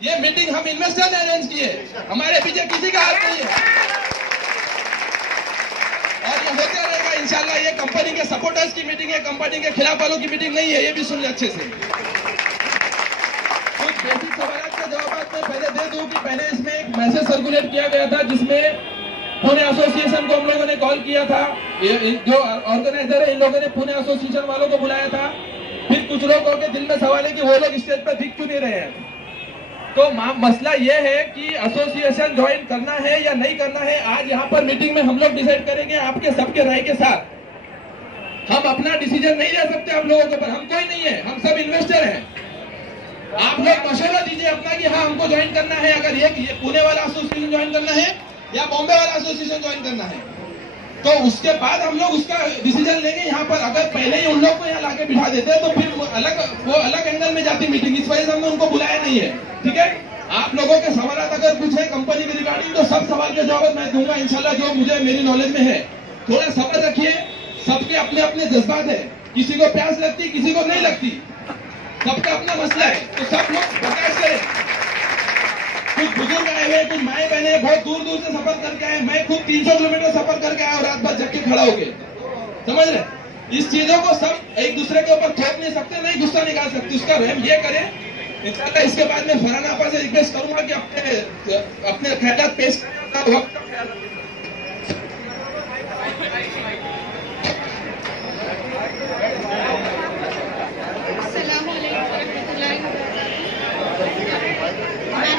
ये मीटिंग हम इन्वेस्टर ने अरेंज की है, हमारे पीछे किसी का हाथ नहीं है और ये होते रहेगा इंशाल्लाह। ये कंपनी के सपोर्टर्स की मीटिंग है, कंपनी के खिलाफ वालों की मीटिंग नहीं है, ये भी सुन ले अच्छे से। कुछ बेसिक सवाल के जवाब मैं पहले दे दूं कि पहले इसमें एक मैसेज सर्कुलेट किया गया था जिसमें पुणे एसोसिएशन को हम लोगों ने कॉल किया था, जो ऑर्गेनाइजर है इन लोगों ने पुणे एसोसिएशन वालों को बुलाया था। फिर कुछ लोगों के दिल में सवाल है कि वो लोग स्टेज पर दिख क्यों नहीं रहे हैं। तो मसला ये है कि एसोसिएशन ज्वाइन करना है या नहीं करना है, आज यहाँ पर मीटिंग में हम लोग डिसाइड करेंगे आपके सबके राय के साथ। हम अपना डिसीजन नहीं ले सकते आप लोगों के ऊपर, हम कोई नहीं है, हम सब इन्वेस्टर हैं। आप लोग मशवरा दीजिए अपना कि हाँ हमको ज्वाइन करना है, अगर ये पुणे वाला एसोसिएशन ज्वाइन करना है या बॉम्बे वाला एसोसिएशन ज्वाइन करना है, तो उसके बाद हम लोग उसका डिसीजन लेंगे। यहाँ पर अगर पहले ही उन लोग को यहाँ लाके बिठा देते तो फिर वो अलग एंगल में जाती मीटिंग, इस वजह से हमने उनको बुलाया नहीं है। ठीक है, आप लोगों के सवाल अगर कुछ है कंपनी के रिगार्डिंग तो सब सवाल के जवाब मैं दूंगा इंशाल्लाह, जो मुझे मेरी नॉलेज में है। थोड़ा सब्र रखिए, सबके अपने अपने जज्बात है, किसी को प्यास लगती किसी को नहीं लगती, सबका अपना मसला है, तो सब लोग बर्दाश्त करें। कुछ बुजुर्ग आए हुए, कुछ माए बहने बहुत दूर दूर से सफर करके आए, मैं खुद 300 किलोमीटर सफर करके आया और रात भर जग के खड़ा हो गए, समझ रहे। इस चीजों को सब एक दूसरे के ऊपर थोप नहीं सकते, नहीं गुस्सा निकाल सकते, उसका रहम ये करें इंशाल्लाह। इसके बाद में फरहान आपा से रिक्वेस्ट करूंगा कि अपने ख्यालात पेश करना वक्त।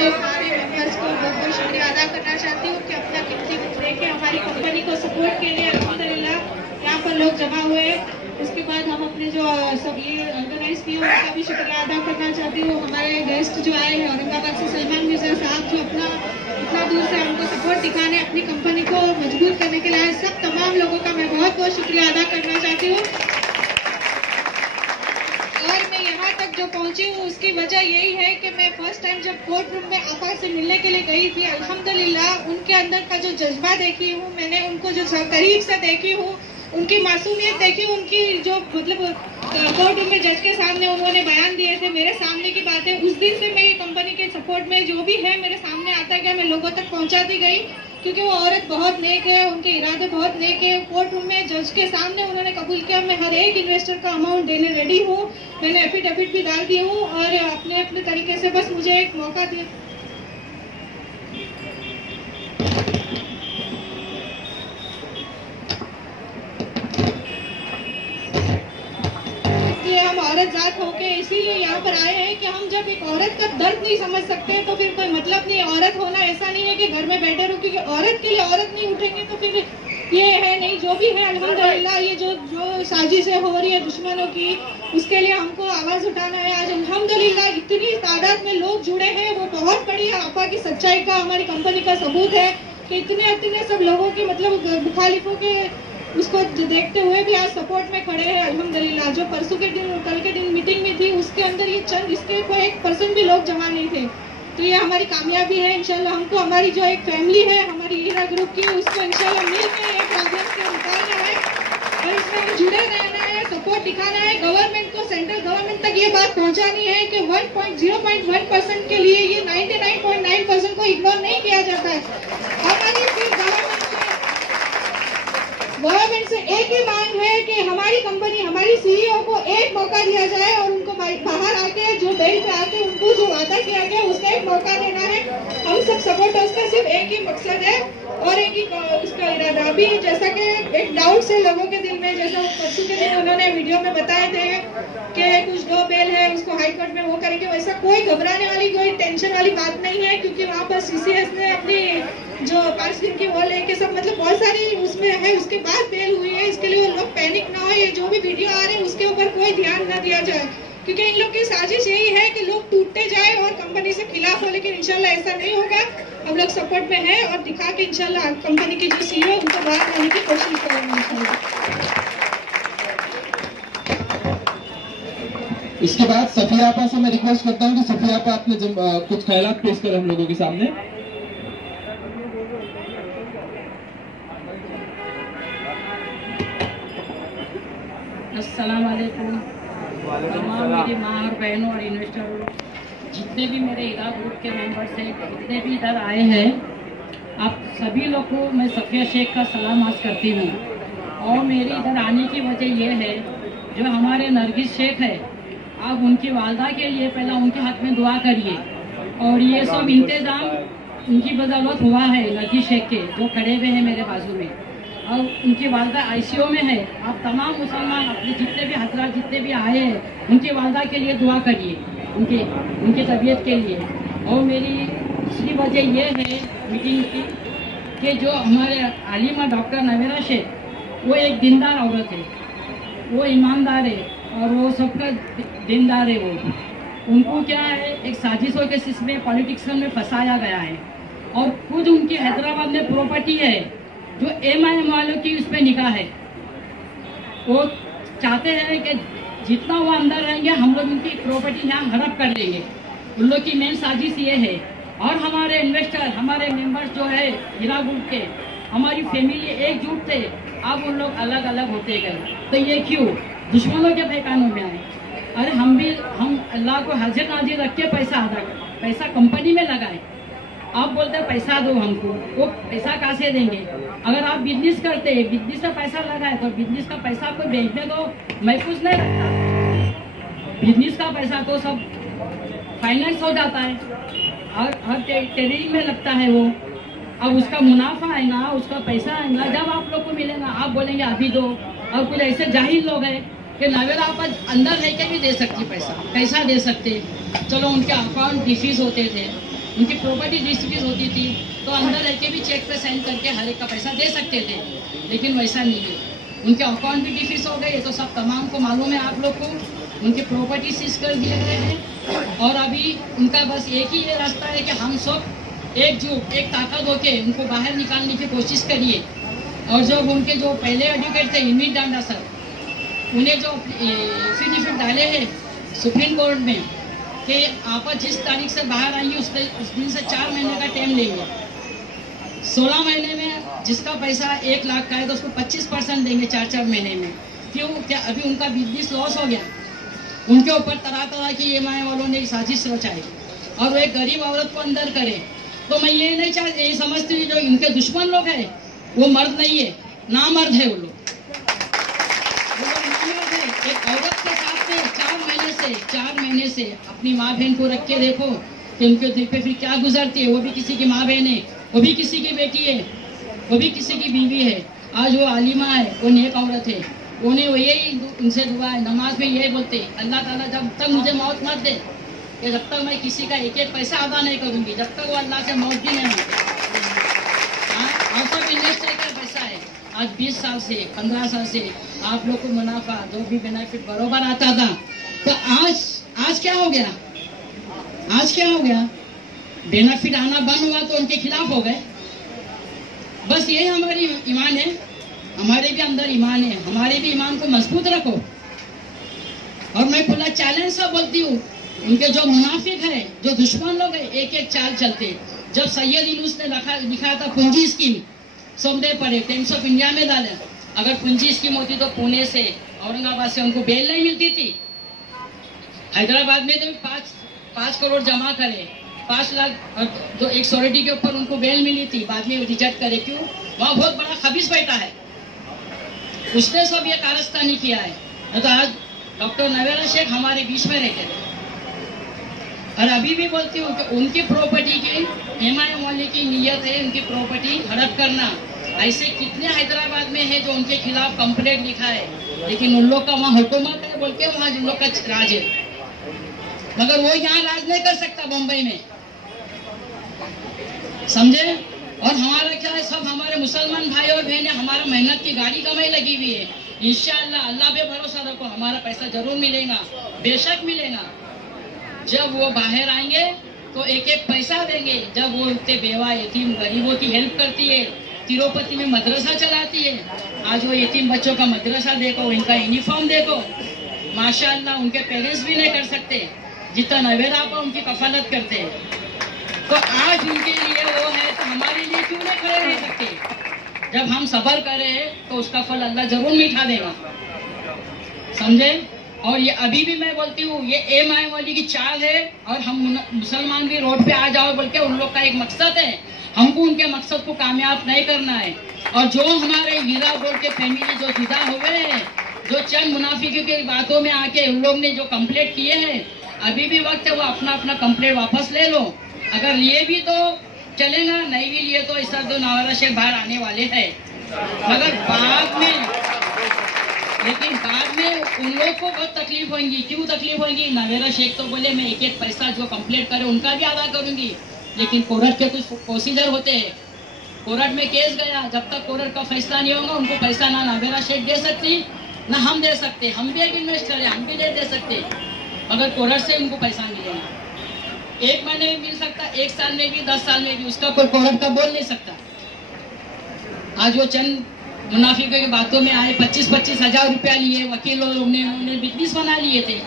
हमारे मेंबर्स को बहुत बहुत शुक्रिया अदा करना चाहती हूँ कि अपना कीमती वक्त देके हमारी कंपनी को सपोर्ट के लिए अल्हम्दुलिल्लाह यहाँ पर लोग जमा हुए। उसके बाद हम अपने जो सब ये ऑर्गेनाइज किए उनका भी शुक्रिया अदा करना चाहती हूँ। हमारे गेस्ट जो आए हैं औरंगाबाद से सलमान मिर्जा साहब, जो अपना इतना दूर से हमको सपोर्ट दिखाने अपनी कंपनी को मजबूत करने के लिए, सब तमाम लोगों का मैं बहुत बहुत शुक्रिया अदा करना चाहती हूँ। और मैं यहाँ तक जो पहुँची हूँ उसकी वजह यही है कि मैं फर्स्ट टाइम जब कोर्ट रूम में आपा से मिलने के लिए गई थी, अल्हम्दुलिल्लाह उनके अंदर का जो जज्बा देखी हूँ मैंने, उनको जो करीब से देखी हूँ, उनकी मासूमियत देखी, उनकी जो मतलब कोर्ट रूम में जज के सामने उन्होंने बयान दिए थे मेरे सामने की बातें, उस दिन से मैं ये कंपनी के सपोर्ट में जो भी है मेरे सामने आता गया, मैं लोगों तक पहुंचाती गई, क्योंकि वो औरत बहुत नेक है, उनके इरादे बहुत नेक है। कोर्ट रूम में जज के सामने उन्होंने कबूल किया मैं हर एक इन्वेस्टर का अमाउंट देने रेडी हूँ, मैंने एफिडेविट भी डाल दी हूँ और अपने अपने तरीके से बस मुझे एक मौका दिया। हम औरत जात होके इसीलिए यहाँ पर आए हैं कि हम जब एक औरत का दर्द नहीं समझ सकते तो फिर कोई मतलब नहीं। औरत होना ऐसा नहीं है कि घर में बैठे रहो, क्योंकि औरत के लिए औरत नहीं उठेंगे तो फिर ये है नहीं। जो भी है अल्हम्दुलिल्लाह ये जो साजिशें हो रही है दुश्मनों की, उसके लिए हमको आवाज उठाना है। आज अल्हम्दुलिल्लाह इतनी तादाद में लोग जुड़े हैं, वो बहुत बड़ी आपा की सच्चाई का, हमारी कंपनी का सबूत है कि इतने सब लोगों की मतलब मुखालिफों के उसको देखते हुए भी आज सपोर्ट में खड़े हैं अल्हम्दुलिल्लाह। जो परसों के दिन कल के दिन मीटिंग में थी उसके अंदर ये चंद इसके कोई 1% भी लोग जमा नहीं थे, तो ये हमारी कामयाबी है। इंशाल्लाह हमको हमारी जो एक फैमिली है हमारी हीरा ग्रुप की, उसको इंशाल्लाह मिलकर ये प्रॉब्लम से निकालना है और इसमें जुड़े रहना है, सपोर्ट दिखाना है। गवर्नमेंट को, सेंट्रल गवर्नमेंट तक ये बात पहुंचानी है कि 0.1% के लिए ये 99.9% को इग्नोर नहीं किया जाता है। हमारी सिर्फ गवर्नमेंट से एक ही मांग है कि हमारी कंपनी, हमारी सीईओ को एक मौका दिया जाए और उनको बाहर आके जो बेल पे आके उनको जो वादा किया गया उसका एक मौका देना है। हम सब सपोर्टर्स का सिर्फ एक ही मकसद है और एक ही उसका इरादा भी, जैसा कि एक डाउट है लोगों के दिल में, जैसा परसों के दिन उन्होंने वीडियो में बताए थे कि कुछ दो बेल है उसको हाई कोर्ट में वो करेंगे, वैसा कोई घबराने वाली कोई टेंशन वाली बात नहीं है, क्योंकि वहाँ पर सीसीएस ने अपनी जो 5 दिन की वो लेके सब मतलब बहुत सारी उसमें है, उसके बाद बेल हुई है। इसके लिए वो लोग पैनिक ना हो, ये जो भी वीडियो आ रहे हैं उसके ऊपर कोई ध्यान ना दिया जाए, क्योंकि इन लोग की साजिश यही है कि लोग टूटते जाए और कंपनी से खिलाफ हो, लेकिन इंशाल्लाह ऐसा नहीं होगा। हम लोग सपोर्ट में हैं और दिखा के इंशाल्लाह कंपनी की जो सीईओ उनको बाहर लाने की कोशिश करेंगे। इसके बाद सफिया आपा से मैं रिक्वेस्ट करता हूँ कि सफिया आपा अपने कुछ ख्यालात पेश करें हम लोगों के सामने। अस्सलाम वालेकुम तमाम मेरी माँ और बहनों और इन्वेस्टर जितने भी मेरे इधर ग्रुप के मेंबर्स हैं, जितने भी इधर आए हैं, आप सभी लोग को मैं सफिया शेख का सलाम अर्ज करती हूँ। और मेरी इधर आने की वजह ये है, जो हमारे नरगिस शेख है, आप उनकी वालदा के लिए पहले उनके हाथ में दुआ करिए। और ये सब इंतज़ाम उनकी बदौलत हुआ है, नरगिस शेख के जो खड़े हुए हैं मेरे बाजू में, और उनकी वालदा ICU में है। आप तमाम मुसलमान अपने जितने भी हजरात जितने भी आए हैं, उनकी वालदा के लिए दुआ करिए, उनकी तबीयत के लिए। और मेरी दूसरी वजह यह है मीटिंग की कि जो हमारे आलिमा डॉक्टर नवेरा शेख, वो एक दीनदार औरत है, वो ईमानदार है और वो सबका दीनदार है। वो उनको क्या है, एक साजिशों के सिलसिले में पॉलिटिक्स में फंसाया गया है। और खुद उनकी हैदराबाद में प्रॉपर्टी है जो MIM वालों की उस पर निगाह है। वो चाहते हैं कि जितना वो अंदर रहेंगे हम लोग उनकी प्रॉपर्टी यहाँ हड़प कर लेंगे। उन लोग की मेन साजिश ये है। और हमारे इन्वेस्टर, हमारे मेंबर्स जो है हीरा ग्रुप के, हमारी फैमिली एकजुट थे, अब उन लोग अलग अलग होते गए। तो ये क्यों दुश्मनों के ठिकानों में आए? अरे हम अल्लाह को हाजिर नाजिर रख के पैसा कंपनी में लगाए। आप बोलते हैं पैसा दो हमको, वो पैसा कहाँ से देंगे? अगर आप बिजनेस करते हैं, बिजनेस का पैसा लगाए, तो बिजनेस का पैसा आपको बैंक में तो महफूज नहीं रखता। बिजनेस का पैसा तो सब फाइनेंस हो जाता है, हर टेरिंग में लगता है वो। अब उसका मुनाफा आएगा, उसका पैसा आएगा, जब आप लोग को मिलेगा आप बोलेंगे अभी दो। और कुछ ऐसे जाहिल लोग हैं कि नवेरा आप अंदर रह के भी दे सकती पैसा दे सकते। चलो उनके अकाउंट डिफीज होते थे, उनकी प्रॉपर्टी डिफीज होती थी, तो अंदर रह के भी चेक पे साइन करके हर एक का पैसा दे सकते थे। लेकिन वैसा नहीं है, उनके अकाउंट भी डिफीज हो गए। तो सब तमाम को मालूम है आप लोग को, उनकी प्रॉपर्टी सीज कर दिए गए हैं। और अभी उनका बस एक ही ये रास्ता है कि हम सब एकजुट, एक ताकत होके उनको बाहर निकालने की कोशिश करिए। और जब उनके जो पहले एडवोकेट थे इमित डांडा सर, उन्हें जो एफिडेविट डाले हैं सुप्रीम कोर्ट में कि आप जिस तारीख से बाहर आएंगे उस दिन से 4 महीने का टाइम लेंगे। 16 महीने में जिसका पैसा 1 लाख का है तो उसको 25% देंगे 4 महीने में। क्यों? क्या अभी उनका बिजनेस लॉस हो गया। उनके ऊपर तरह तरह की EMI वालों ने साजिश रचाई और वो एक गरीब औरत को अंदर करे। तो मैं ये नहीं यही समझती हूँ जो इनके दुश्मन लोग हैं वो मर्द नहीं है, नामर्द है वो लोग नामर्द है। एक औरत के साथ में 4 महीने से अपनी माँ बहन को रख के देखो कि उनके दिल पे फिर क्या गुजरती है। वो भी किसी की माँ बहन है, वो भी किसी की बेटी है, वो भी किसी की बीवी है। आज वो आलिमा है, वो नेक औरत है, उन्हें वो यही उनसे दुआ है, नमाज में यही बोलते अल्लाह ताला जब तक मुझे मौत मत दे, कि जब तक मैं किसी का एक पैसा अदा नहीं करूंगी, जब तक वो अल्लाह से मौत भी नहीं होगी। आप सब इन्वेस्टर का पैसा है। आज 20 साल से 15 साल से आप लोग को मुनाफा जो भी बेनिफिट बरोबर आता था, तो आज क्या हो गया? आज क्या हो गया? बेनिफिट आना बंद हुआ तो उनके खिलाफ हो गए। बस यही हमारी ईमान है, हमारे भी अंदर ईमान है, हमारे भी ईमान को मजबूत रखो। और मैं खुला चैलेंज से बोलती हूँ, उनके जो मुनाफिक है, जो दुश्मन लोग है, एक एक चाल चलते। जब सैयद यूनुस ने लिखा था पूंजी स्कीम, सबने पढ़े, टाइम्स ऑफ इंडिया में डाले। अगर पूंजी स्कीम होती तो पुणे से, औरंगाबाद से उनको बेल नहीं मिलती थी। हैदराबाद में तो 5 करोड़ जमा करे, 5 लाख जो एक सॉलिटी के ऊपर उनको बेल मिली थी, बाद में रिजेक्ट करे। क्यों? वहाँ बहुत बड़ा खबीस बैठा है, उसने सब ये कारस्तानी किया है। तो आज डॉक्टर नवेरा शेख हमारे बीच में रहते थे। और अभी भी बोलती हूँ कि उनकी प्रॉपर्टी की MIM वाले की नीयत है उनकी प्रॉपर्टी हड़प करना। ऐसे कितने हैदराबाद में है जो उनके खिलाफ कंप्लेंट लिखा है, लेकिन उन लोग का वहाँ हुकूमत है बोल के वहाँ उन लोग का राज है, मगर वो यहाँ राज नहीं कर सकता बम्बई में, समझे? और हमारा क्या है, सब हमारे मुसलमान भाई और बहनें, हमारा मेहनत की गाड़ी कमाई लगी हुई है। इंशाअल्लाह अल्लाह पे भरोसा रखो, हमारा पैसा जरूर मिलेगा, बेशक मिलेगा। जब वो बाहर आएंगे तो एक एक पैसा देंगे। जब वो उनके बेवा यतीम गरीबों की हेल्प करती है, तिरुपति में मदरसा चलाती है। आज वो यतीम बच्चों का मदरसा देखो, इनका यूनिफॉर्म देखो, माशाअल्लाह। उनके पेरेंट्स भी नहीं कर सकते जितना नवेरा आपा उनकी कफालत करते हैं। तो आज उनके लिए वो है, तो हमारे लिए क्यों नहीं खड़े रह सकते? जब हम सब्र करें तो उसका फल अल्लाह जरूर मिठा देगा, समझे? और ये अभी भी मैं बोलती हूँ, ये एम वाली की चाल है। और हम मुसलमान भी रोड पे आ जाओ बोल के उन लोग का एक मकसद है, हमको उनके मकसद को कामयाब नहीं करना है। और जो हमारे हीरा बोल के फैमिली जो जुदा हुए हैं, जो चंद मुनाफिकों की बातों में आके उन लोग ने जो कंप्लेंट किए हैं, अभी भी वक्त है वो अपना अपना कंप्लेंट वापस ले लो। अगर लिए भी तो चलेगा, नहीं भी लिए तो ऐसा तो नवेरा शेख बाहर आने वाले हैं। मगर बाद में उन लोग को बहुत तकलीफ होगी। क्यों तकलीफ होगी? नवेरा शेख तो बोले मैं एक एक पैसा जो कंप्लेंट करे उनका भी अदा करूंगी, लेकिन कोर्ट के कुछ प्रोसीजर होते हैं। कोर्ट में केस गया, जब तक कोर्ट का फैसला नहीं होगा उनको पैसा ना नवेरा शेख दे सकती ना हम दे सकते। हम भी एक इन्वेस्टर है, हम भी नहीं दे सकते। अगर कोर्ट से उनको पैसा मिलेगा, 1 महीने में मिल सकता, 1 साल में भी, 10 साल में भी, उसका कोई कोर्ट का बोल नहीं सकता। आज वो चंद मुनाफिकों की बातों में आए, 25-25 हजार रुपया लिए वकीलों लोग ने, उन्होंने बिजनेस बना लिए थे।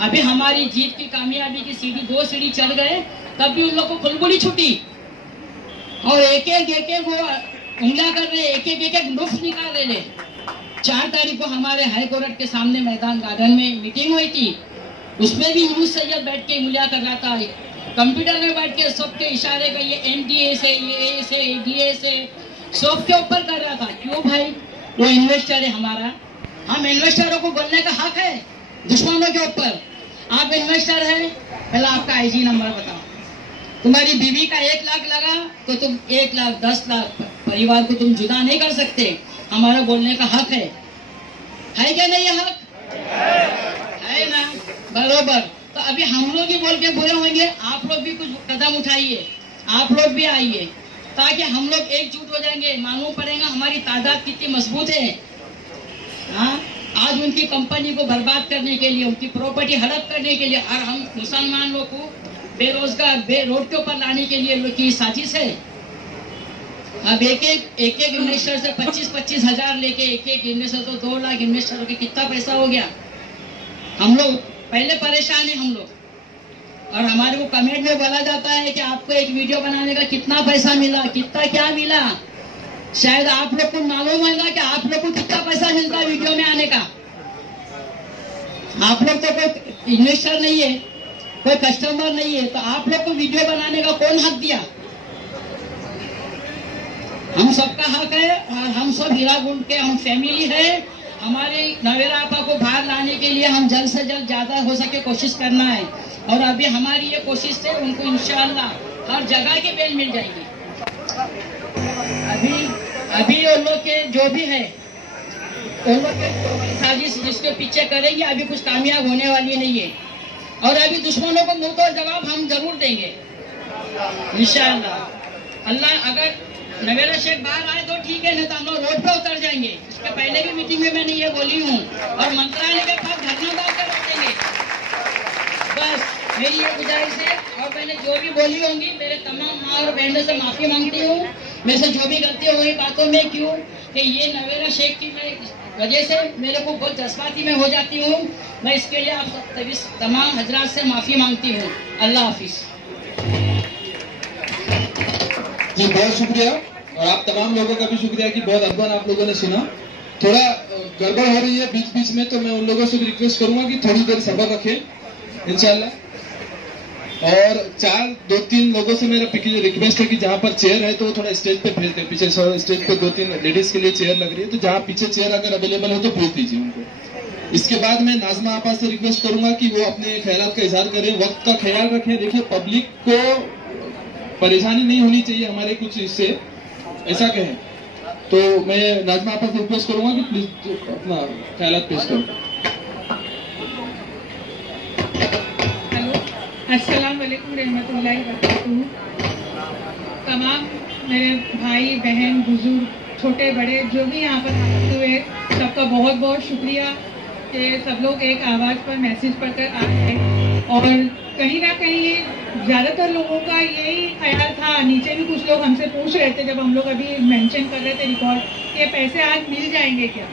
अभी हमारी जीत की कामयाबी की सीढ़ी 2 सीढ़ी चढ़ गए, तब भी उन लोग को खुलबुली छुटी और एक एक वो उंगलियां कर रहे, एक एक लुफ्त निकाल रहे। 4 तारीख को हमारे हाई कोर्ट के सामने मैदान गार्डन में मीटिंग हुई थी, उसमें भी यूनुस सैयद बैठ के उंगलियां कर रहा था। कंप्यूटर में बैठ के सबके इशारे का ये NDA से, ये से, DA से, सबके ऊपर कर रहा था। क्यों भाई? वो इन्वेस्टर है हमारा, हम इन्वेस्टरों को बोलने का हक है दुश्मनों के ऊपर। आप इन्वेस्टर है, पहले आपका IG नंबर बताओ। तुम्हारी बीवी का 1 लाख लगा तो तुम 1 लाख 10 लाख परिवार को तुम जुदा नहीं कर सकते। हमारा बोलने का हक है क्या नहीं? हक है ना? बरोबर। तो अभी हम लोग ही बोल के बुरे होंगे, आप लोग भी कुछ कदम उठाइए, आप लोग भी आइए, ताकि हम लोग एकजुट हो जाएंगे। मालूम पड़ेगा हमारी तादाद कितनी मजबूत है। हाँ, आज उनकी कंपनी को बर्बाद करने के लिए, उनकी प्रॉपर्टी हड़प करने के लिए, और हम मुसलमान लोग को बेरोजगार रोड के ऊपर लाने के लिए लोग की साजिश है। अब एक एक इन्वेस्टर से 25-25 हजार लेके एक इन्वेस्टर तो 2 लाख इन्वेस्टरों के कितना पैसा हो गया। हम लोग पहले परेशान है हम लोग, और हमारे को कमेंट में बोला जाता है कि आपको एक वीडियो बनाने का कितना पैसा मिला, कितना क्या मिला। शायद आप लोग को मालूम होगा कि आप लोग को कितना पैसा मिलता है वीडियो में आने का। आप लोग तो कोई इन्वेस्टर नहीं है, कोई कस्टमर नहीं है, तो आप लोग को वीडियो बनाने का कौन हक दिया? हम सबका हक है, और हम सब हीरा गुंड के हम फैमिली है। हमारे नवेरा आपा को बाहर लाने के लिए हम जल्द से जल्द ज्यादा हो सके कोशिश करना है। और अभी हमारी ये कोशिश से उनको इंशाअल्लाह हर जगह की बेल मिल जाएगी। अभी उन लोग के जो भी है, उन लोग के साजिश जिसके पीछे करेंगे, अभी कुछ कामयाब होने वाली नहीं है। और अभी दुश्मनों को मुंह तोड़ जवाब हम जरूर देंगे इंशाअल्लाह। अल्लाह अगर नवेरा शेख बाहर आए तो ठीक है, नहीं तो हम लोग रोड पे उतर जाएंगे। इसके पहले भी मीटिंग में मैंने ये बोली हूँ, और मंत्रालय के पास धरना डालकर रखेंगे। बस मेरी ये गुजारिश है। और मैंने जो भी बोली होंगी, मेरे तमाम माँ और बहनों से माफी मांगती हूँ, मेरे से जो भी गलती हुई बातों में। क्यों कि ये नवेरा शेख की वजह से मेरे को बहुत जज्बाती में हो जाती हूँ। मैं इसके लिए आप तमाम हजरात से माफी मांगती हूँ। अल्लाह हाफिज जी। बहुत शुक्रिया, और आप तमाम लोगों का भी शुक्रिया कि बहुत अफगान आप लोगों ने सुना। थोड़ा गड़बड़ हो रही है बीच बीच में, तो मैं उन लोगों से भी रिक्वेस्ट करूंगा कि थोड़ी देर सब्र रखें इंशाल्लाह। और 2-3 लोगों से मेरा रिक्वेस्ट है कि जहां पर चेयर है तो थोड़ा स्टेज पे भेज दें। पीछे स्टेज पे 2-3 लेडीज के लिए चेयर लग रही है, तो जहां पीछे चेयर अगर अवेलेबल हो तो भेज दीजिए उनको। इसके बाद मैं नाजमा आपा से रिक्वेस्ट करूंगा कि वो अपने ख्यालात का इजहार करें, वक्त का ख्याल रखें। देखिए, पब्लिक को परेशानी नहीं होनी चाहिए हमारे कुछ इससे, ऐसा कहें। तो मैं नाजमा आपा से रिक्वेस्ट करूंगा कि प्लीज अपना ख्यालात पेश करें। अस्सलाम वालेकुम रहमतुल्लाहि व बरकातहू। तमाम मेरे भाई बहन बुजुर्ग छोटे बड़े जो भी यहाँ पर हाजिर हुए, सबका बहुत बहुत शुक्रिया कि सब लोग एक आवाज़ पर मैसेज पढ़कर आ गए। और कहीं ना कहीं ज़्यादातर लोगों का यही ख्याल था, नीचे भी कुछ लोग हमसे पूछ रहे थे जब हम लोग अभी मेंशन कर रहे थे रिकॉर्ड, कि पैसे आज मिल जाएंगे क्या,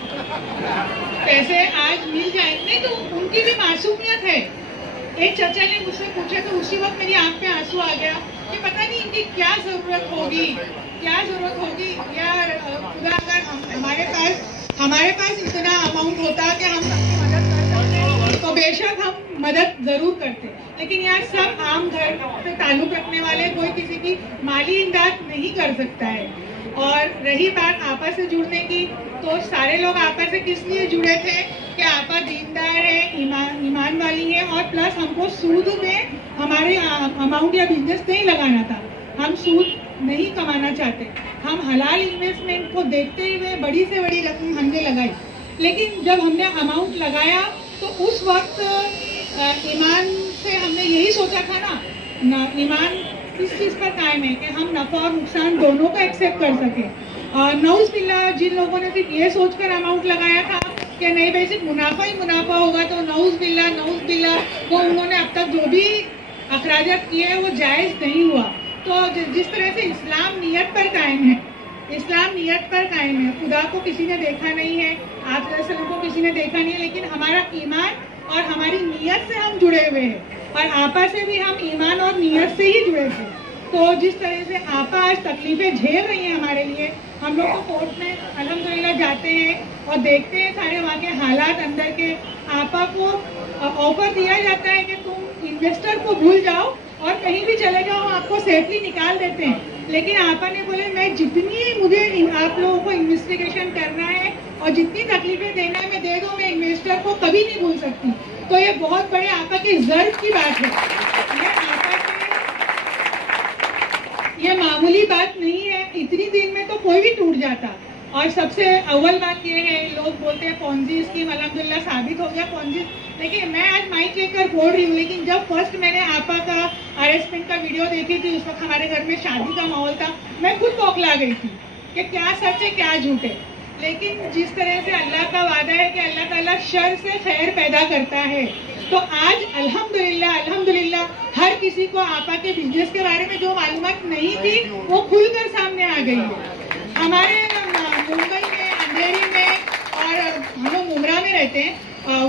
पैसे आज मिल जाएंगे। नहीं, तो उनकी भी मासूमियत है। एक चाचा ने मुझसे पूछा तो उसी वक्त मेरी आंख में आंसू आ गया कि पता नहीं इनकी क्या जरूरत होगी या खुदा अगर हमारे पास इतना अमाउंट होता कि हम सबकी मदद कर सकते हैं। तो बेशक हम मदद जरूर करते, लेकिन यहाँ सब आम घर से ताल्लुक रखने वाले, कोई किसी की माली इमदाद नहीं कर सकता है। और रही बात आपस से जुड़ने की, तो सारे लोग आपस से किस लिए जुड़े थे कि आपा दीनदार है, ईमान वाली है, और प्लस हमको सूद में हमारे अमाउंट या बिजनेस नहीं लगाना था। हम सूद नहीं कमाना चाहते, हम हलाल इन्वेस्टमेंट को देखते हुए बड़ी से बड़ी रकम हमने लगाई। लेकिन जब हमने अमाउंट लगाया तो उस वक्त ईमान से हमने यही सोचा था ना, ईमान किस चीज़ पर कायम है कि हम नफा और नुकसान दोनों को एक्सेप्ट कर सके। नौज बिल्ला जिन लोगों ने सिर्फ ये सोचकर अमाउंट लगाया था कि नहीं भाई सिर्फ मुनाफा ही मुनाफा होगा, तो नौज बिल्ला वो उन्होंने अब तक जो भी अखराजात किए वो जायज़ नहीं हुआ। तो जिस तरह से इस्लाम नियत पर कायम है, इस्लाम नियत पर कायम है, खुदा को किसी ने देखा नहीं है, आप सल्लल्लाहु को किसी ने देखा नहीं है, लेकिन हमारा ईमान और हमारी नीयत से हम जुड़े हुए हैं, और आपा से भी हम ईमान और नीयत से ही जुड़े थे। तो जिस तरह से आपा आज तकलीफें झेल रही हैं हमारे लिए, हम लोग तो कोर्ट में अल्हम्दुलिल्लाह जाते हैं और देखते हैं सारे वहाँ के हालात अंदर के। आपा को ऑफर दिया जाता है कि तुम इन्वेस्टर को भूल जाओ और कहीं भी चले जाओ, आपको सेफली निकाल देते हैं। लेकिन आपा ने बोले मैं जितनी मुझे आप लोगों को इन्वेस्टिगेशन करना है और जितनी तकलीफें देना है मैं दे दूँ, मैं इन्वेस्टर को कभी नहीं भूल सकती। तो ये बहुत बड़े आपा के ज़र्व की बात है, ये मामूली बात नहीं है। इतनी दिन में तो कोई भी टूट जाता। और सबसे अव्वल बात ये है, लोग बोलते हैं पॉन्जी स्कीम, अल्हम्दुलिल्लाह साबित हो गया पॉन्जी। देखिए मैं आज माइक लेकर बोल रही हूँ, लेकिन जब फर्स्ट मैंने आपा का अरेस्टमेंट का वीडियो देखी थी, उस वक्त हमारे घर में शादी का माहौल था, मैं खुद बौखला गई थी कि क्या सच है क्या झूठ है। लेकिन जिस तरह से अल्लाह का वादा है कि अल्लाह ताला शर से खैर पैदा करता है, तो आज अल्हम्दुलिल्लाह हर किसी को आपा के बिजनेस के बारे में जो मालूमात नहीं थी वो खुलकर सामने आ गई है। हमारे मुंबई में, अंधेरी में, और हम लोग मुमरा में रहते हैं,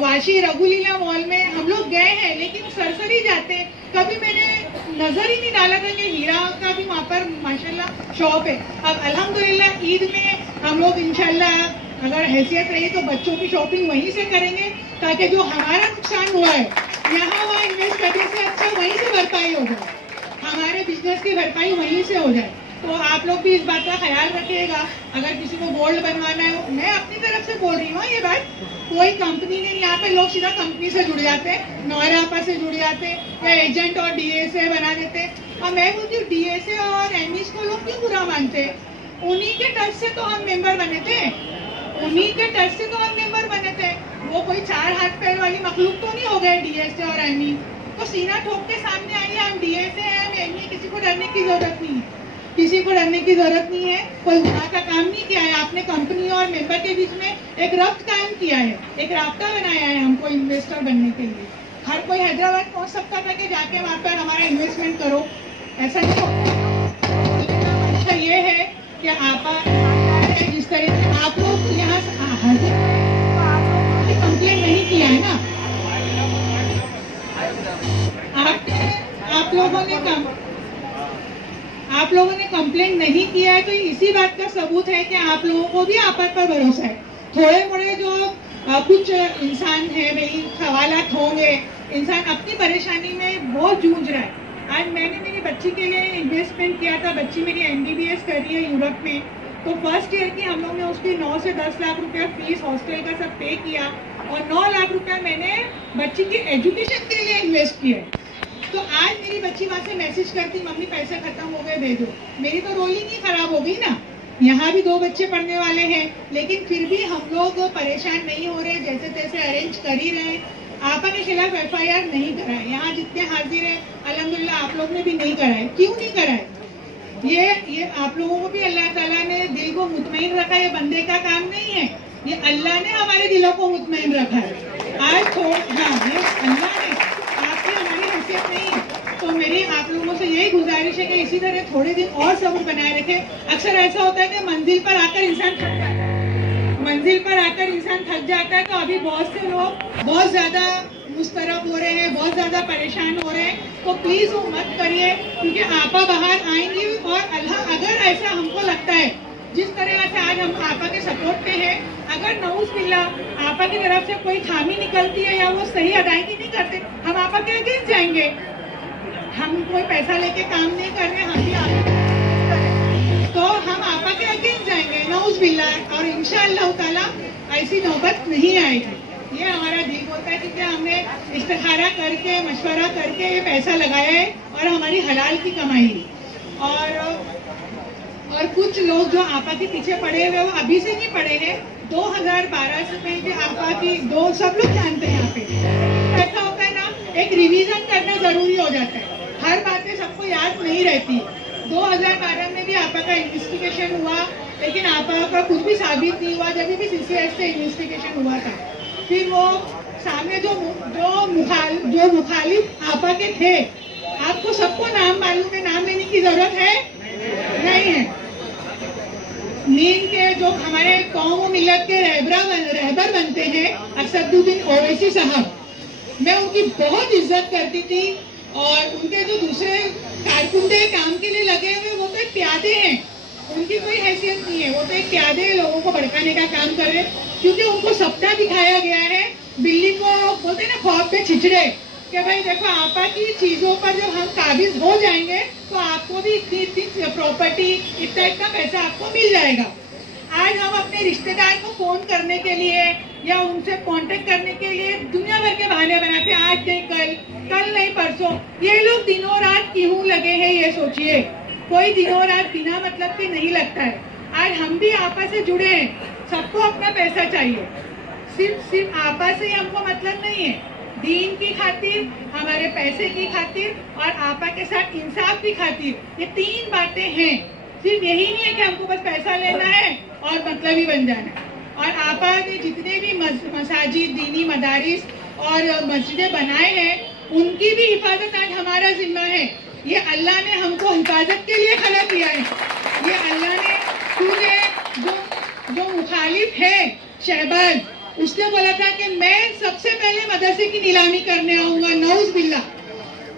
वाशी रघुलीला मॉल में हम लोग गए हैं, लेकिन सरसरी जाते कभी मैंने नजर ही नहीं डाला था कि हीरा का भी वहाँ पर माशाल्लाह शॉप है। अब अल्हम्दुलिल्लाह ईद में हम लोग इंशाल्लाह अगर हैसियत रही तो बच्चों की शॉपिंग वहीं से करेंगे, ताकि जो हमारा नुकसान हुआ है यहाँ वहाँ इन्वेस्ट करने से अच्छा वहीं से भरपाई हो जाए, हमारे बिजनेस की भरपाई वहीं से हो जाए। तो आप लोग भी इस बात का ख्याल रखिएगा। अगर किसी को गोल्ड बनवाना है, मैं अपनी तरफ से बोल रही हूँ ये बात, कोई कंपनी नहीं, यहाँ पे लोग सीधा कंपनी से जुड़ जाते हैं, नौरापा से जुड़ जाते हैं या एजेंट और डीएसए बना देते हैं। और मैं बोलती हूँ डीएसए और एमईस को लोग क्यों बुरा मानते हैं? उन्हीं के टच से तो हम मेंबर बने थे, उन्हीं के टच से तो हम मेंबर बने थे। वो कोई 4 हाथ पैर वाली मखलूक तो नहीं हो गए डीएसए और एमई। तो सीना ठोक के सामने आइए, हम डीएसए हैं, हम एमई, किसी को डरने की जरूरत नहीं है, किसी को डरने की जरूरत नहीं है। कोई गुनाह का काम नहीं किया है, आपने कंपनी और मेंबर के बीच में एक रब्त कायम किया है, एक राब्ता बनाया है हमको इन्वेस्टर बनने के लिए। हर कोई हैदराबाद पहुंच सकता था कि जाके वहाँ पर हमारा इन्वेस्टमेंट करो, ऐसा नहीं हो। अच्छा ये है कि आपा जिस तरह से आप लोग यहाँ कंप्लेन नहीं किया है ना, आप लोगों ने कंप्लेंट नहीं किया है, तो इसी बात का सबूत है कि आप लोगों को भी आपत पर भरोसा है। थोड़े मोड़े जो कुछ इंसान है भाई, सवालात होंगे, इंसान अपनी परेशानी में बहुत जूझ रहा है। आज मैंने मेरी बच्ची के लिए इन्वेस्टमेंट किया था, बच्ची मेरी MBBS कर रही है यूरोप में, तो फर्स्ट ईयर की हम लोग ने उसकी 9 से 10 लाख रुपया फीस हॉस्टल का सब पे किया, और 9 लाख रुपया मैंने बच्ची की एजुकेशन के लिए इन्वेस्ट किया। तो आज मेरी बच्ची वहाँ से मैसेज करती, मम्मी पैसे खत्म हो गए दे दो। मेरी तो रोलिंग ही खराब हो गई ना। यहाँ भी 2 बच्चे पढ़ने वाले हैं, लेकिन फिर भी हम लोग परेशान नहीं हो रहे, जैसे तैसे अरेंज कर ही रहे। आपा के खिलाफ FIR नहीं कराए, यहाँ जितने हाजिर है अल्हम्दुलिल्लाह आप लोग ने भी नहीं कराए। क्यों नहीं कराए? ये आप लोगों को भी अल्लाह ताला ने दिल को मुतमईन रखा, ये बंदे का काम नहीं है, ये अल्लाह ने हमारे दिलों को मुतमईन रखा है। आज अल्लाह ने, आपकी हमारी हैसियत नहीं। तो मेरी आप लोगों से यही गुजारिश है कि इसी तरह थोड़े दिन और सब्र बनाए रखें। अक्सर ऐसा होता है कि मंजिल पर आकर इंसान थक जाता है, तो अभी बहुत से लोग बहुत ज़्यादा मुस्तरब हो रहे हैं, बहुत ज़्यादा परेशान हो रहे हैं। तो प्लीज़ वो मत करिए, क्योंकि आपा बाहर आएंगी, और अल्लाह अगर ऐसा हमको लगता है जिस तरह से आज हम आपा के सपोर्ट पे हैं, अगर नऊज़-बिल्ला आपा की तरफ से कोई खामी निकलती है या वो सही अदायगी नहीं करते, हम आपा के अगेंस्ट जाएंगे। हम कोई पैसा लेके काम नहीं कर रहे, हम भी आपा तो हम आपा के अगेंस्ट जाएंगे नऊज़-बिल्ला, और इंशाअल्लाह ताला ऐसी नौबत नहीं आएगी। ये हमारा दिल बोलता है, क्योंकि हमने इस्तिखारा करके मशवरा करके ये पैसा लगाया है और हमारी हलाल की कमाई है। और कुछ लोग जो आपा के पीछे पड़े हुए, वो अभी से नहीं पड़े हैं, 2012 में जो आपा की सब लोग जानते हैं। यहाँ पे ऐसा होता है ना, एक रिवीजन करना जरूरी हो जाता है, हर बातें सबको याद नहीं रहती। 2012 में भी आपा का इन्वेस्टिगेशन हुआ, लेकिन आपा का कुछ भी साबित नहीं हुआ, जब भी CCS से इन्वेस्टिगेशन हुआ था। फिर वो सामने जो मुखालिफ आपा के थे, आपको सबको नाम मालूम है, नाम लेने की जरूरत है नहीं है। नींद के जो हमारे कौम व मिल्लत के रहबर बनते हैं, असदुद्दीन ओवैसी साहब, मैं उनकी बहुत इज्जत करती थी। और उनके जो दूसरे कारकुन काम के लिए लगे हुए, वो तो एक प्यादे हैं, उनकी कोई हैसियत नहीं है, वो तो एक प्यादे लोगों को भड़काने का काम कर रहे, क्योंकि उनको सपना दिखाया गया है। बिल्ली को बोलते ना ख्वाब पे छिछड़े, कि भाई देखो आपा की चीजों पर जब हम काबिज हो जाएंगे तो आपको भी इतनी प्रॉपर्टी, इतना पैसा आपको मिल जाएगा। आज हम अपने रिश्तेदार को फोन करने के लिए या उनसे कांटेक्ट करने के लिए दुनिया भर के बहाने बनाते हैं, आज नहीं कल नहीं परसों। ये लोग दिनों रात क्यों लगे हैं, ये सोचिए। कोई दिनों रात बिना मतलब के नहीं लगता है। आज हम भी आपा से जुड़े हैं, सबको अपना पैसा चाहिए, सिर्फ आपा से ही हमको मतलब नहीं है। दीन की खातिर, हमारे पैसे की खातिर और आपा के साथ इंसाफ की खातिर, ये 3 बातें हैं। सिर्फ यही नहीं है कि हमको बस पैसा लेना है और मतलबी बन जाना है। और आपा ने जितने भी मसाजिद, दीनी मदारिस और मस्जिदें बनाए हैं, उनकी भी हिफाजत आज हमारा जिम्मा है। ये अल्लाह ने हमको हिफाजत के लिए खड़ा किया है। ये अल्लाह ने, तूने जो मुखालिफ है शहबाज, उसने बोला था कि मैं सबसे पहले मदरसे की नीलामी करने आऊंगा, नऊज़-बिल्ला,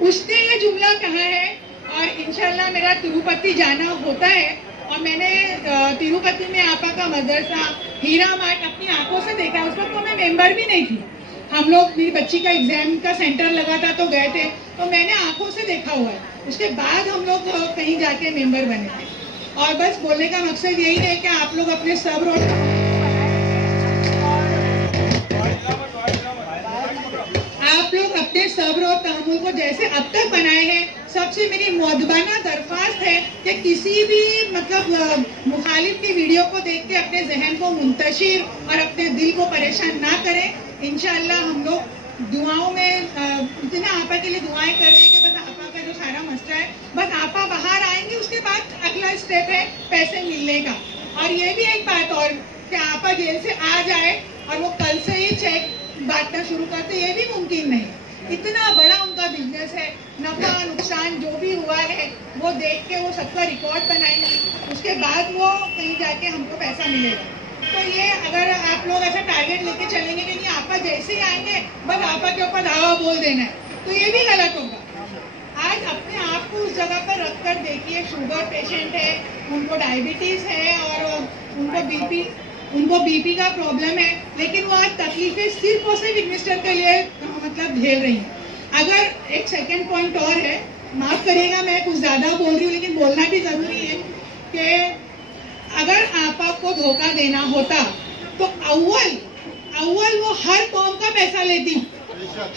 उसने ये जुमला कहा है। और इंशाल्लाह मेरा तिरुपति जाना होता है, और मैंने तिरुपति में आपा का मदरसा हीरा मार्ट अपनी आंखों से देखा। उस वक्त तो मैं मेंबर भी नहीं थी, हम लोग, मेरी बच्ची का एग्जाम का सेंटर लगा था तो गए थे, तो मैंने आंखों से देखा हुआ है। उसके बाद हम लोग कहीं जाके मेंबर बने थे। और बस बोलने का मकसद यही है कि आप लोग अपने सब्र और तहम्मुल को जैसे अब तक बनाए हैं, सबसे मेरी मुअद्दबाना दरख्वास्त है कि किसी भी मुखालिफ की वीडियो को देख के अपने जहन को मुंतशिर और अपने दिल को परेशान ना करें। इंशाअल्लाह हम लोग दुआओं में इतना आपा के लिए दुआएं कर रहे हैं कि बस आपा का जो सारा मसला है, बस आपा बाहर आएंगे, उसके बाद अगला स्टेप है पैसे मिलने का। और ये भी एक बात और कि आपा जेल से आ जाए और वो कल से ही चेक बांटना शुरू करते, ये भी मुमकिन नहीं। इतना बड़ा उनका बिजनेस है, नफा नुकसान जो भी हुआ है वो देख के वो सबका रिकॉर्ड बनाएंगे, उसके बाद वो कहीं जाके हमको पैसा मिलेगा। तो ये अगर आप लोग ऐसा टारगेट लेके चलेंगे कि नहीं आपा जैसे ही आएंगे बस आपा के ऊपर धावा बोल देना है, तो ये भी गलत होगा। आज अपने आप को उस जगह पर रख कर देखिए, शुगर पेशेंट है, उनको डायबिटीज है और उनको बीपी का प्रॉब्लम है, लेकिन वो आज तकलीफें सिर्फ और सिर्फ इन्वेस्टर के लिए झेल रही हैं। अगर एक सेकंड पॉइंट और है, माफ करिएगा मैं कुछ ज्यादा बोल रही हूँ, लेकिन बोलना भी जरूरी है कि अगर आपा को धोखा देना होता तो अव्वल वो हर कौम का पैसा लेती,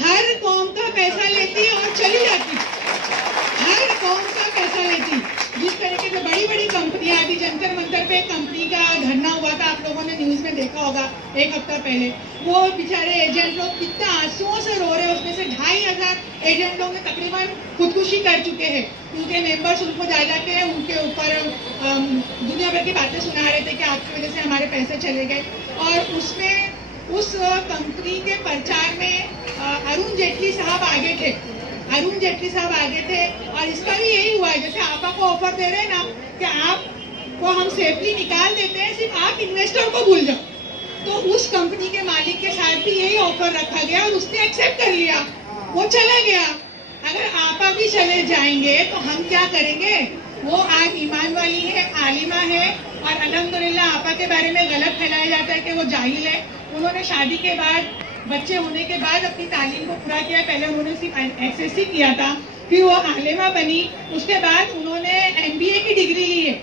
हर कौम का पैसा लेती और चली जाती, हर कौम का पैसा लेती। जिस तरीके से बड़ी बड़ी कंपनियां, अभी जंतर मंतर पे कंपनी का धरना हुआ था, आप लोगों ने न्यूज में देखा होगा 1 हफ्ता पहले, वो बेचारे एजेंट लोग कितना आंसुओं से रो रहे हैं। उसमें से 2500 एजेंट लोग ने तकरीबन खुदकुशी कर चुके हैं, उनके मेंबर्स उनको जा जाके उनके ऊपर दुनिया भर की बातें सुना रहे थे कि आपकी वजह से हमारे पैसे चले गए। और उसमें उस कंपनी के प्रचार में अरुण जेटली साहब आगे थे, और इसका भी यही हुआ है, जैसे आपा को ऑफर दे रहे हैं ना कि आपको हम सेफली निकाल देते हैं, सिर्फ आप इन्वेस्टर को भूल जाओ। तो उस कंपनी के मालिक के साथ भी यही ऑफर रखा गया और उसने एक्सेप्ट कर लिया, वो चला गया। अगर आपा भी चले जाएंगे तो हम क्या करेंगे? वो आज ईमान वाली है, आलिमा है, और अल्हम्दुलिल्लाह आपा के बारे में गलत फैलाया जाता है कि वो जाहिल है। उन्होंने शादी के बाद, बच्चे होने के बाद अपनी तालीम को पूरा किया। पहले उन्होंने सिर्फ एसएससी किया था, फिर वो आलिमा बनी, उसके बाद उन्होंने एमबीए की डिग्री ली है।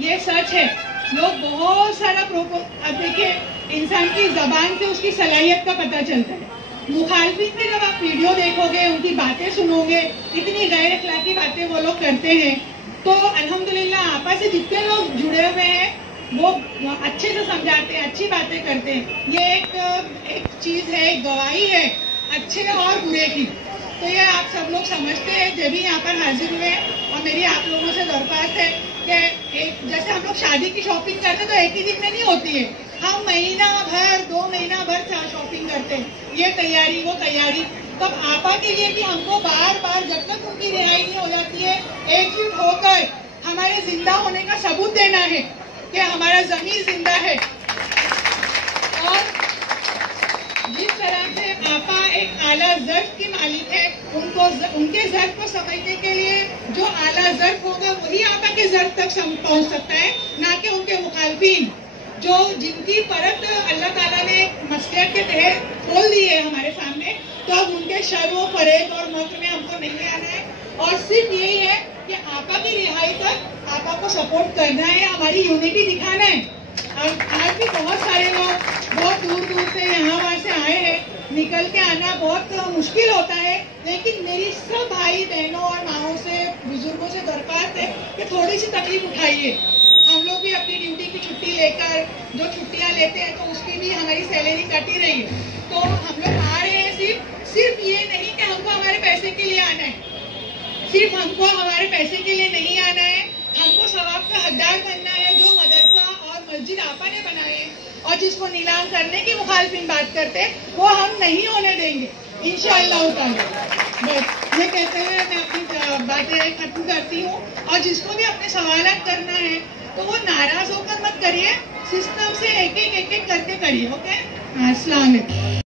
ये सच है। लोग बहुत सारा अब देखिए, इंसान की जबान से उसकी सलाहियत का पता चलता है। मुखालफिन में जब आप वीडियो देखोगे, उनकी बातें सुनोगे, इतनी गैर अखलाकी बातें वो लोग करते हैं, तो अल्हम्दुलिल्लाह आपा से जितने लोग जुड़े हुए हैं वो अच्छे से समझाते हैं, अच्छी बातें करते हैं। ये एक चीज है, एक गवाही है अच्छे और बुरे की। तो ये आप सब लोग समझते हैं जब भी यहाँ पर हाजिर हुए। और मेरी आप लोगों से दरख्वास्त है कि जैसे हम लोग शादी की शॉपिंग करते हैं तो एक ही दिन में नहीं होती है, हम महीना भर 2 महीना भर शॉपिंग करते हैं, ये तैयारी वो तैयारी। तब आपा के लिए भी हमको बार बार जब तक उनकी रिहाई नहीं हो जाती है, एकजुट होकर हमारे जिंदा होने का सबूत देना है कि हमारा ज़मीर जिंदा है। और जिस तरह से आपा एक आला ज़र्फ की मालिक है, उनके ज़र्फ को समझने के लिए जो आला ज़र्फ होगा वही आपा के ज़र्फ तक पहुंच सकता है, ना कि उनके मुखालफिन जो जिनकी परत अल्लाह ताला ने मसलियत के तहत खोल दी है हमारे सामने। तो अब उनके शर व फरेब और मक्र में हमको नहीं आना है, और सिर्फ यही है कि आपा की रिहाई तक आपा को सपोर्ट करना है, हमारी यूनिटी दिखाना है। और आज भी बहुत सारे लोग बहुत दूर दूर से यहाँ वहाँ से आए हैं, निकल के आना बहुत मुश्किल होता है, लेकिन मेरी सब भाई बहनों और माओं से, बुजुर्गों से दरख्वास्त है कि थोड़ी सी तकलीफ उठाइए। हम लोग भी अपनी ड्यूटी की छुट्टी लेकर, जो छुट्टियां लेते हैं तो उसकी भी हमारी सैलरी कटी रही है। तो हम लोग आ रहे हैं सिर्फ ये नहीं कि हमको हमारे पैसे के लिए आना है, सिर्फ हमको हमारे पैसे के लिए नहीं आना है, हमको सवाब का हकदार बनना है। जो मदरसा और मस्जिद आपा ने बनाए और जिसको नीलाम करने की मुखालफिन बात करते, वो हम नहीं होने देंगे इंशाअल्लाह ताला। बस ये कहते हुए मैं अपनी बातें खत्म करती हूँ। और जिसको भी अपने सवालात करना है तो वो नाराज होकर मत करिए, सिस्टम से एक एक करके करिए। ओके, अस्सलाम वालेकुम।